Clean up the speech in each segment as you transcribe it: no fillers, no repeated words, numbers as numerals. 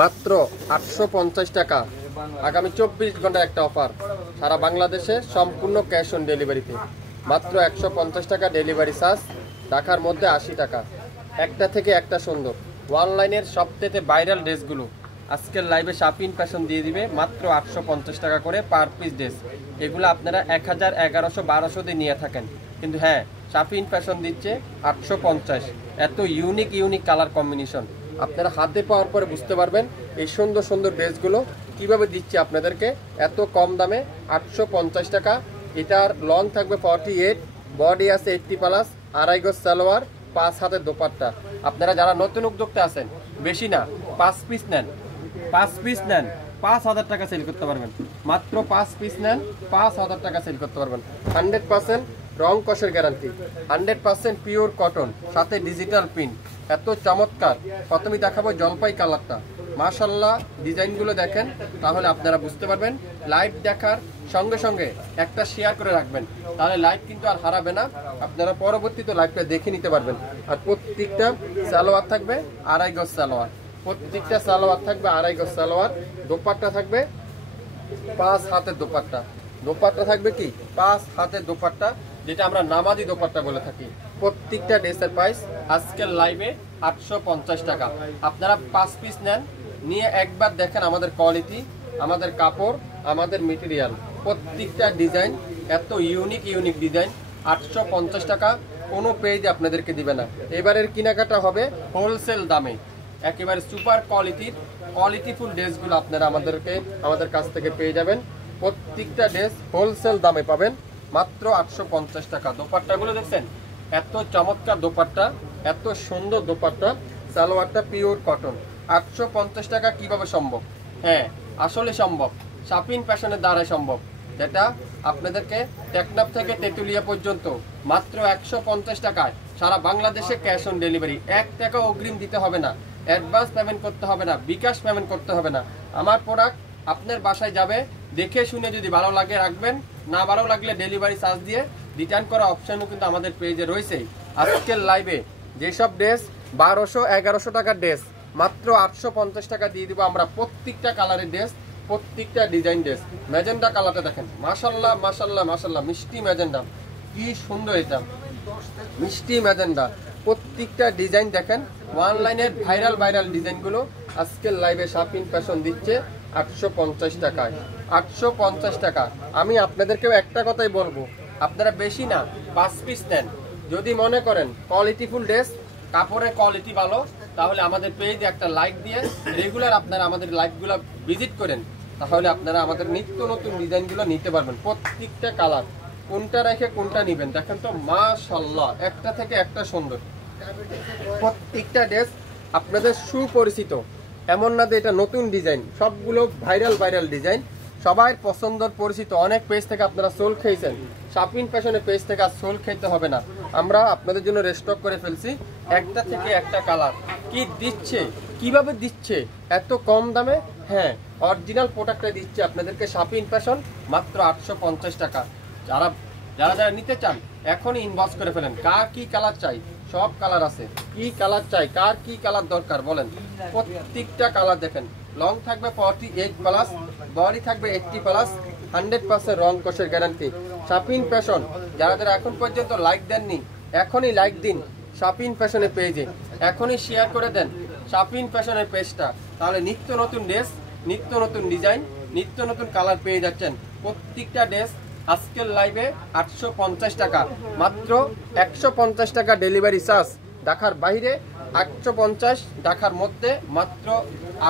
মাত্র 850 টাকা। আগামী 24 ঘন্টা একটা অফার, সারা বাংলাদেশে সম্পূর্ণ ক্যাশ অন ডেলিভারিতে। মাত্র 150 টাকা ডেলিভারি চার্জ, ঢাকার মধ্যে 80 টাকা। একটা থেকে একটা সুন্দর অনলাইনের সবথেকে ভাইরাল ড্রেসগুলো আজকের লাইভে শাপিন ফ্যাশন দিয়ে দিবে মাত্র 850 টাকা করে পার পিস ড্রেস। এগুলো আপনারা 1000, 1100, 1200 দিয়ে নিয়ে থাকেন, কিন্তু হ্যাঁ শাপিন ফ্যাশন দিচ্ছে 850। এত ইউনিক কালার কম্বিনেশন আপনারা হাতে পাওয়ার পরে বুঝতে পারবেন এই সুন্দর সুন্দর ড্রেসগুলো কিভাবে দিচ্ছে আপনাদেরকে এত কম দামে। 850 টাকা। এটার লং থাকবে 48, বডি আছে 80+, আড়াই গজ সালোয়ার, 5 হাতের দোপাট্টা। আপনারা যারা নতুন উদ্যোক্তা আছেন, বেশি না 5 পিস নেন, 5 পিস নেন 5000 টাকা সেল করতে পারবেন। মাত্র 5 পিস নেন 5000 টাকা সেল করতে পারবেন। 100% রং কষের গ্যারান্টি, 100% পিওর কটন, সাথে ডিজিটাল প্রিন্ট। এত চমৎকার। প্রথমে দেখাবো জলপাই কালারটা। মাশাআল্লাহ, ডিজাইনগুলো দেখেন, তাহলে আপনারা বুঝতে পারবেন। লাইভ দেখার সঙ্গে সঙ্গে একটা শেয়ার করে রাখবেন, তাহলে লাইভ কিন্তু আর হারাবে না। আপনারা পরবর্তীতে লাইভটা দেখে নিতে পারবেন। আর প্রত্যেকটা সালোয়ার থাকবে আড়াই গজ সালোয়ার, প্রত্যেকটা সালোয়ার থাকবে আড়াই গজ সালোয়ার। দোপাট্টা থাকবে 5 হাতের দোপাট্টা। দোপাট্টা থাকবে কি 5 হাতের দোপাট্টা, যেটা আমরা নামাজি দোপাট্টা বলে থাকি। প্রত্যেকটা ড্রেসের প্রাইস আজকের লাইভে 850 টাকা। আপনারা 5 পিস নেন, নিয়ে একবার দেখেন আমাদের কোয়ালিটি, আমাদের কাপড়, আমাদের মেটেরিয়াল, প্রত্যেকটা ডিজাইন এত ইউনিক ডিজাইন। 850 টাকা কোনো পেজে আপনাদেরকে দিবে না। এবারের কেনাকাটা হবে হোলসেল দামে, একেবারে সুপার কোয়ালিটিফুল ড্রেসগুলো আপনারা আমাদের কাছ থেকে পেয়ে যাবেন। প্রত্যেকটা ড্রেস হোলসেল দামে পাবেন মাত্র 850 টাকা। দোপাট্টাগুলো দেখছেন, এত চমৎকার দোপাট্টা, এত সুন্দর দোপাট্টা। সালোয়ারটা পিওর কটন। 850 টাকা কিভাবে সম্ভব? হ্যাঁ, আসলে সম্ভব, শাপিন ফ্যাশনের দ্বারাই সম্ভব। যেটা আপনাদেরকে টেকনাফ থেকে তেঁতুলিয়া পর্যন্ত মাত্র 150 টাকায় সারা বাংলাদেশে ক্যাশ অন ডেলিভারি। 1 টাকা অগ্রিম দিতে হবে না, অ্যাডভান্স পেমেন্ট করতে হবে না, বিকাশ পেমেন্ট করতে হবে না। আমার প্রোডাক্ট আপনার বাসায় যাবে, দেখে শুনে যদি ভালো লাগে রাখবেন, না ভালো লাগলে ডেলিভারি চার্জ দিয়ে রিটার্ন করা অপশনও কিন্তু আমাদের পেজে রয়েছে। আজকের লাইভে যেসব ড্রেস 1200, 1100 টাকার ড্রেস মাত্র 850 টাকা দিয়ে দিব আমরা। প্রত্যেকটা কালারের ড্রেস, প্রত্যেকটা ডিজাইন ড্রেস। ম্যাজেন্ডা কালারটা দেখেন, মাশাল্লাহ, মিষ্টি ম্যাজেন্ডা, কি সুন্দর এটা, মিষ্টি ম্যাজেন্ডা। প্রত্যেকটা ডিজাইন দেখেন, অনলাইনের ভাইরাল ডিজাইনগুলো আজকের লাইভে শাপিন ফ্যাশন দিচ্ছে 850 টাকায়। 850 টাকা। আমি আপনাদেরকেও একটা কথাই বলবো, আপনারা বেশি না 5 পিস নেন। যদি মনে করেন কোয়ালিটিফুল ড্রেস, কাপড়ের কোয়ালিটি ভালো, তাহলে আমাদের পেজে একটা লাইক দিয়ে রেগুলার আপনারা আমাদের লাইভগুলো ভিজিট করেন, তাহলে আপনারা আমাদের নিত্য নতুন ডিজাইনগুলো নিতে পারবেন। প্রত্যেকটা কালার কোনটা রেখে কোনটা নেবেন দেখেন তো, মাশাআল্লাহ, একটা থেকে একটা সুন্দর। প্রত্যেকটা ড্রেস আপনাদের সুপরিচিত, এমন না যে এটা নতুন ডিজাইন। সবগুলো ভাইরাল ডিজাইন, সবাই পছন্দের পরিচিত। অনেক পেজ থেকে আপনারা সোল খেয়েছেন, শাপিন ফ্যাশনের পেজ থেকে আর সোল খেতে হবে না। আমরা আপনাদের জন্য রেস্টক করে ফেলছি। একটা থেকে একটা কালার কি দিচ্ছে, কিভাবে দিচ্ছে এত কম দামে। হ্যাঁ, অরিজিনাল প্রোডাক্টটা দিচ্ছে আপনাদেরকে শাপিন ফ্যাশন মাত্র 850 টাকা। যারা নিতে চান এখনই ইনবক্স করে ফেলেন। কার কি কালার চাই, সব কালার আছে। কি কালার চাই, কার কি কালার দরকার বলেন। প্রত্যেকটা কালার দেখেন, লং থাকবে 48+, বডি থাকবে 80+, 100% রং কষের গ্যারান্টি। শাপিন ফ্যাশন যারা এখন পর্যন্ত লাইক দেননি, এখনই লাইক দিন শাপিন ফ্যাশনের পেজে, এখনই শেয়ার করে দেন শাপিন ফ্যাশনের পেজটা, তাহলে নিত্য নতুন ড্রেস, নিত্য নতুন ডিজাইন, নিত্য নতুন কালার পেয়ে যাচ্ছেন। প্রত্যেকটা ড্রেস আজকের লাইভে 850 টাকা। মাত্র 150 টাকা ডেলিভারি চার্জ, ঢাকার বাইরে 850, ঢাকার মধ্যে মাত্র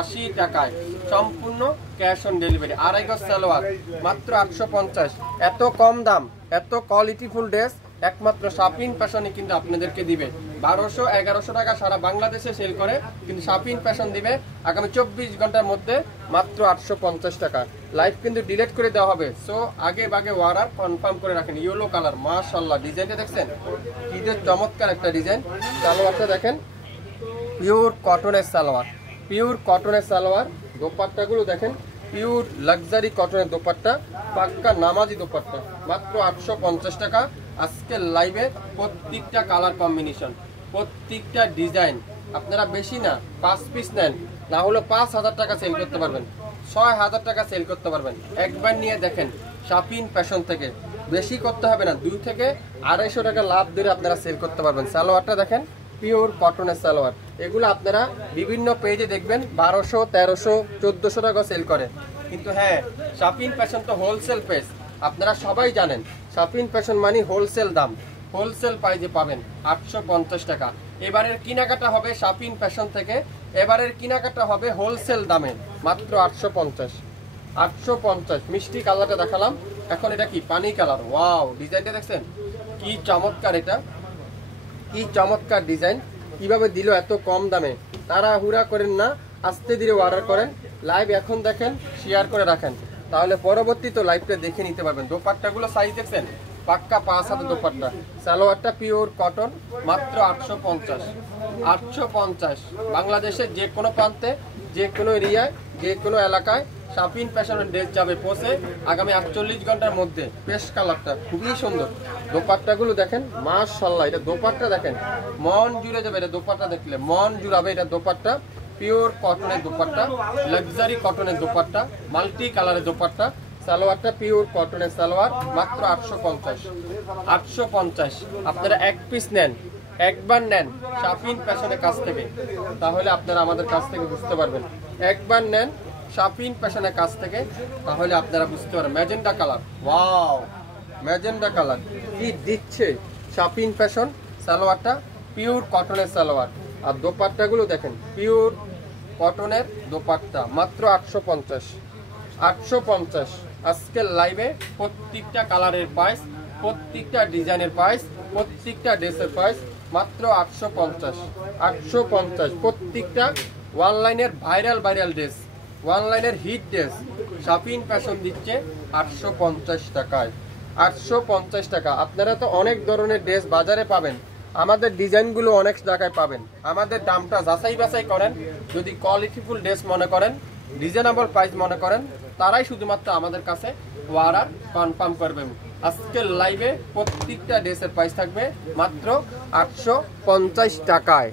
80 টাকায় সম্পূর্ণ ক্যাশ অন ডেলিভারি। আড়াই গজ সালোয়ার মাত্র 850। এত কম দাম, এত কোয়ালিটিফুল ড্রেস একমাত্র শাপিন ফ্যাশনই কিন্তু আপনাদেরকে দিবে। 1200, 1100 টাকা সারা বাংলাদেশে সেল করে, কিন্তু শাপিন ফ্যাশন দিবে আগামী 24 ঘন্টার মধ্যে মাত্র 850 টাকা। লাইভ কিন্তু ডিলিট করে দেওয়া হবে, সো আগে ভাগে অর্ডার কনফার্ম করে রাখেন। ইয়েলো কালার, মাশাআল্লাহ, ডিজাইনটা দেখছেন কি যে চমৎকার একটা ডিজাইন। সালোয়ারটা দেখেন, পিওর কটনের সালোয়ার, পিওর কটনের সালোয়ার। দোপাট্টাগুলো দেখেন, পিওর লাক্সারি কটনের দোপাট্টা, পাক্কা নামাজি দোপাট্টা, মাত্র 850 টাকা। আজকের লাইভে প্রত্যেকটা কালার কম্বিনেশন, প্রত্যেকটা ডিজাইন। আপনারা বেশি না 5 পিস নেন, না হলে 5,000 টাকা সেল করতে পারবেন, 6,000 টাকা সেল করতে পারবেন। একবার নিয়ে দেখেন শাপিন ফ্যাশন থেকে, বেশি করতে হবে না, 2 থেকে 250 টাকা লাভ দিয়ে আপনারা সেল করতে পারবেন। সালোয়ারটা দেখেন পিওর কটনের সালোয়ার, এগুলো আপনারা বিভিন্ন পেজে দেখবেন 1200, 1300, 1400 টাকা সেল করে। কিন্তু হ্যাঁ, শাপিন ফ্যাশন তো হোলসেল পেজ, আপনারা সবাই জানেন শাপিন ফ্যাশন মানে হোলসেল দাম, হোলসেল প্রাইজে পাবেন 850 টাকা। এবারের কেনাকাটা হবে শাপিন ফ্যাশন থেকে, এবারের কেনাকাটা হবে হোলসেল দামে মাত্র 850। 850 মিষ্টি কালারটা দেখালাম, এখন এটা কি পানি কালার। ওয়াও, ডিজাইনটা দেখছেন কি চমৎকার, এটা কি চমৎকার ডিজাইন, কিভাবে দিল এত কম দামে। তারা হুড়া করেন না, আস্তে ধীরে অর্ডার করেন, লাইভ এখন দেখেন, শেয়ার করে রাখেন, তাহলে পরবর্তী তো লাইভটা দেখে নিতে পারবেন। দোপাট্টাগুলো সাইজ দেখছেন, পাক্কা 5 হাতে দোপাট্টা। সালোয়ারটা পিওর কটন, মাত্র 850। 850 বাংলাদেশের যে কোনো প্রান্তে, যে কোনো এরিয়ায়, যে কোনো এলাকায় শাপিন ফ্যাশনের ড্রেস যাবে পৌঁছে আগামী 48 ঘন্টার মধ্যে। পেস্ট কালারটা খুবই সুন্দর, দোপাট্টাগুলো দেখেন মাশাআল্লাহ, এটা দোপাট্টা দেখেন মন জুড়ে যাবে, এটা দোপাট্টা দেখলে মন জুড়াবে। এটা দোপাট্টা পিওর কটনের দোপাট্টা, লাক্সারি কটনের দোপাট্টা, মাল্টি কালারের দোপাট্টা। সালোয়ারটা পিওর কটনের সালোয়ার, মাত্র 850। 850 আপনারা এক পিস নেন, একবার নেন শাপিন ফ্যাশনের কাছ থেকে, তাহলে আপনারা আমাদের কাছ থেকে বুঝতে পারবেন। একবার নেন শাপিন ফ্যাশনের কাছ থেকে, তাহলে আপনারা বুঝতে পারবেন। Magenta colour, wow magenta colour কি দিচ্ছে শাপিন ফ্যাশন। সালোয়ারটা পিওর কটনের সালোয়ার, আর দোপাট্টাগুলো দেখেন পিওর কটনের দোপাট্টা, মাত্র 850। 850 আজকের লাইভে প্রত্যেকটা কালারের প্রাইস, প্রত্যেকটা ডিজাইনের প্রাইস, প্রত্যেকটা ড্রেসের প্রাইস মাত্র 850। 850 প্রত্যেকটা অনলাইনের ভাইরাল ড্রেস, অনলাইনের হিট ড্রেস শাপিন ফ্যাশন দিচ্ছে 850 টাকায়। 850 টাকা। আপনারা তো অনেক ধরনের ড্রেস বাজারে পাবেন, আমাদের ডিজাইনগুলো অনেক জায়গায় পাবেন। আমাদের দামটা যাচাই বাছাই করেন, যদি কোয়ালিটিফুল ড্রেস মনে করেন, রিজনেবল প্রাইস মনে করেন, তারাই শুধুমাত্র আমাদের কাছে অর্ডার কনফার্ম করবেন। আজকের লাইভে প্রত্যেকটা ড্রেসের প্রাইস থাকবে মাত্র 850 টাকায়।